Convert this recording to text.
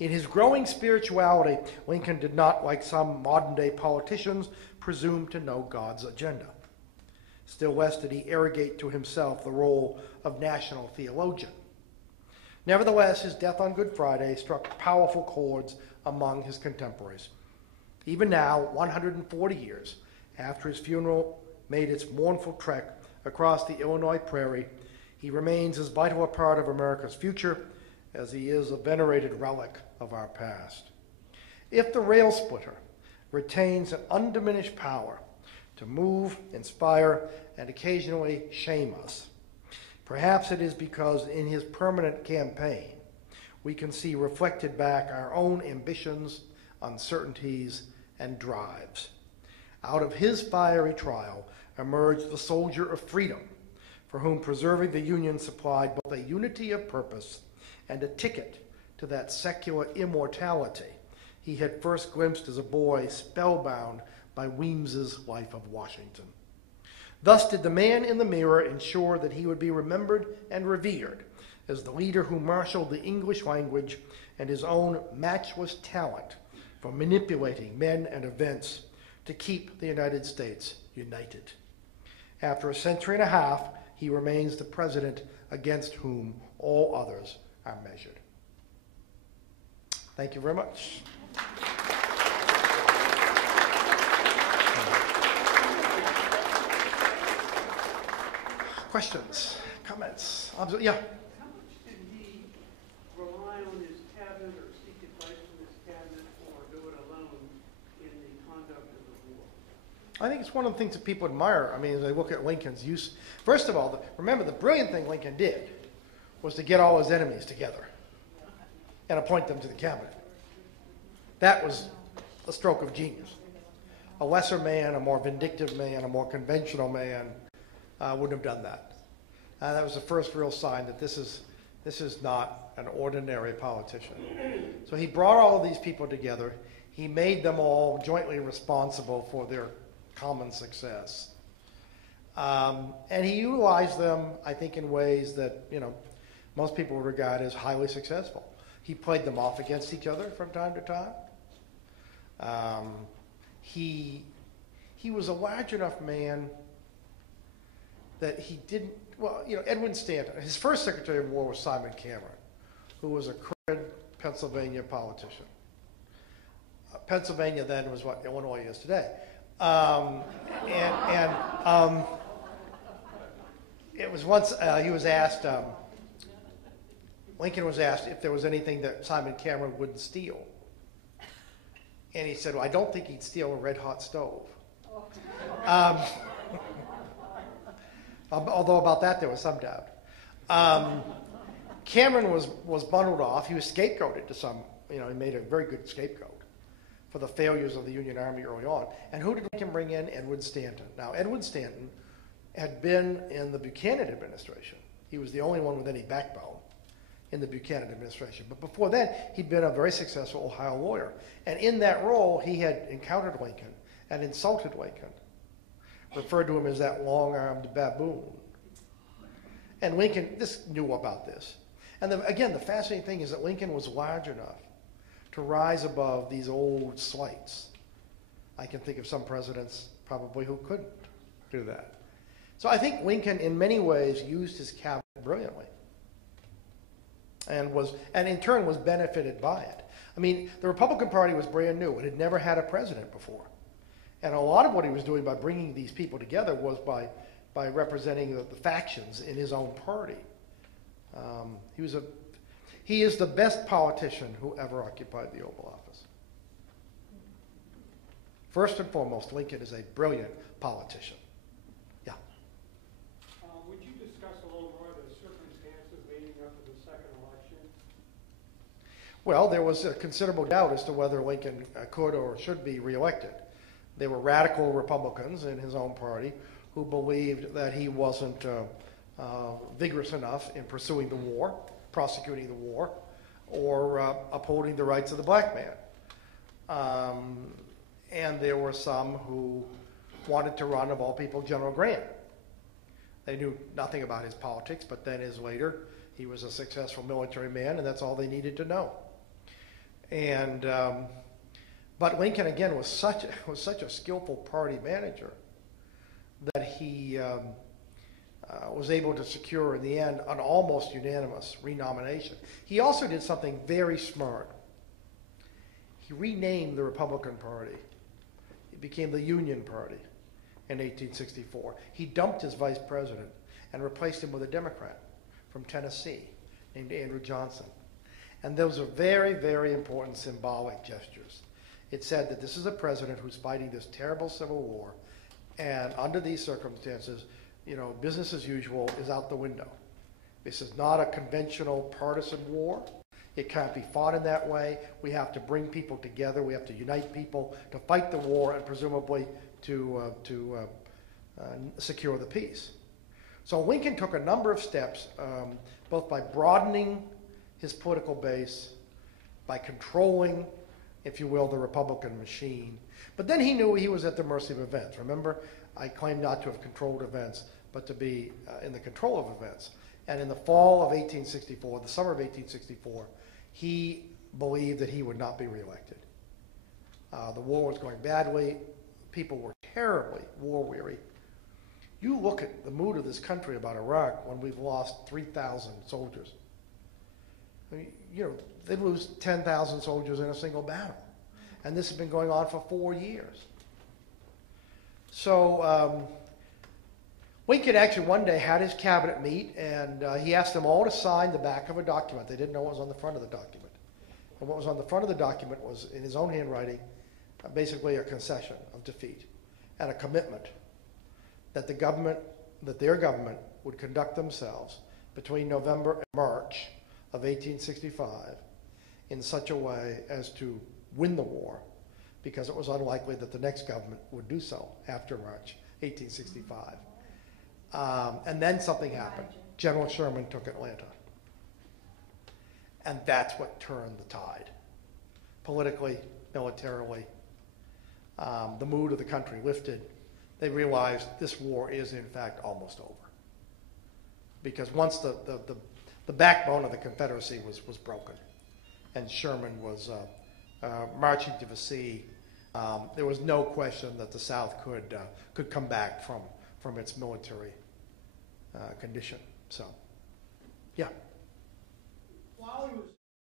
In his growing spirituality, Lincoln did not, like some modern-day politicians, presume to know God's agenda. Still less did he arrogate to himself the role of national theologian. Nevertheless, his death on Good Friday struck powerful chords among his contemporaries. Even now, 140 years after his funeral made its mournful trek across the Illinois prairie, he remains as vital a part of America's future as he is a venerated relic of our past. If the rail splitter retains an undiminished power to move, inspire, and occasionally shame us, perhaps it is because in his permanent campaign we can see reflected back our own ambitions, uncertainties, and drives. Out of his fiery trial emerged the soldier of freedom, for whom preserving the Union supplied both a unity of purpose and a ticket to that secular immortality he had first glimpsed as a boy, spellbound by Weems's Life of Washington. Thus did the man in the mirror ensure that he would be remembered and revered as the leader who marshaled the English language and his own matchless talent for manipulating men and events to keep the United States united. After a century and a half, he remains the president against whom all others are measured. Thank you very much. Questions, comments? Yeah. How much did he rely on his cabinet or seek advice from his cabinet or do it alone in the conduct of the war? I think it's one of the things that people admire. I mean, as they look at Lincoln's use. First of all, remember the brilliant thing Lincoln did was to get all his enemies together and appoint them to the cabinet. That was a stroke of genius. A lesser man, a more vindictive man, a more conventional man wouldn't have done that. That was the first real sign that this is not an ordinary politician. So he brought all of these people together. He made them all jointly responsible for their common success. And he utilized them, I think, in ways that, most people would regard as highly successful. He played them off against each other from time to time. He was a large enough man that he didn't, Edwin Stanton, his first Secretary of War was Simon Cameron, who was a credited Pennsylvania politician. Pennsylvania then was what Illinois is today. It was once, he was asked, Lincoln was asked if there was anything that Simon Cameron wouldn't steal. And he said, well, I don't think he'd steal a red-hot stove. Although about that there was some doubt. Cameron was bundled off. He was scapegoated to some, he made a very good scapegoat for the failures of the Union Army early on. And who did Lincoln bring in? Edwin Stanton. Now, Edwin Stanton had been in the Buchanan administration. He was the only one with any backbone in the Buchanan administration. But before then, he'd been a very successful Ohio lawyer. And in that role, he had encountered Lincoln and insulted Lincoln, referred to him as that long-armed baboon. And Lincoln knew about this. And again, the fascinating thing is that Lincoln was large enough to rise above these old slights. I can think of some presidents probably who couldn't do that. So I think Lincoln, in many ways, used his cabinet brilliantly, and in turn was benefited by it. I mean, the Republican Party was brand new. It had never had a president before. And a lot of what he was doing by bringing these people together was by representing the factions in his own party. He is the best politician who ever occupied the Oval Office. First and foremost, Lincoln is a brilliant politician. Yeah. Would you discuss a little more the circumstances leading up to the second election? Well, there was a considerable doubt as to whether Lincoln could or should be reelected. There were radical Republicans in his own party who believed that he wasn't vigorous enough in pursuing the war, prosecuting the war, or upholding the rights of the black man. And there were some who wanted to run, of all people, General Grant. They knew nothing about his politics, but then as later, he was a successful military man, and that's all they needed to know. And but Lincoln again was such a skillful party manager that he was able to secure in the end an almost unanimous renomination. He also did something very smart. He renamed the Republican Party. It became the Union Party in 1864. He dumped his vice president and replaced him with a Democrat from Tennessee named Andrew Johnson. And those are very, very important symbolic gestures. It said that this is a president who's fighting this terrible civil war, and under these circumstances, you know, business as usual is out the window. This is not a conventional partisan war. It can't be fought in that way. We have to bring people together. We have to unite people to fight the war and presumably to secure the peace. So Lincoln took a number of steps, both by broadening his political base, by controlling, if you will, the Republican machine. But then he knew he was at the mercy of events. Remember, I claim not to have controlled events, but to be in the control of events. And in the fall of 1864, the summer of 1864, he believed that he would not be reelected. The war was going badly. People were terribly war-weary. You look at the mood of this country about Iraq when we've lost 3,000 soldiers. I mean, you know, they lose 10,000 soldiers in a single battle. And this has been going on for 4 years. So Lincoln actually one day had his cabinet meet, and he asked them all to sign the back of a document. They didn't know what was on the front of the document. And what was on the front of the document was, in his own handwriting, basically a concession of defeat and a commitment that their government would conduct themselves between November and March of 1865 in such a way as to win the war, because it was unlikely that the next government would do so after March 1865. And then something happened. General Sherman took Atlanta. And that's what turned the tide. Politically, militarily, the mood of the country lifted. They realized this war is, in fact, almost over. Because once the backbone of the Confederacy was broken, and Sherman was marching to the sea, there was no question that the South could come back from its military condition. So, yeah. While he was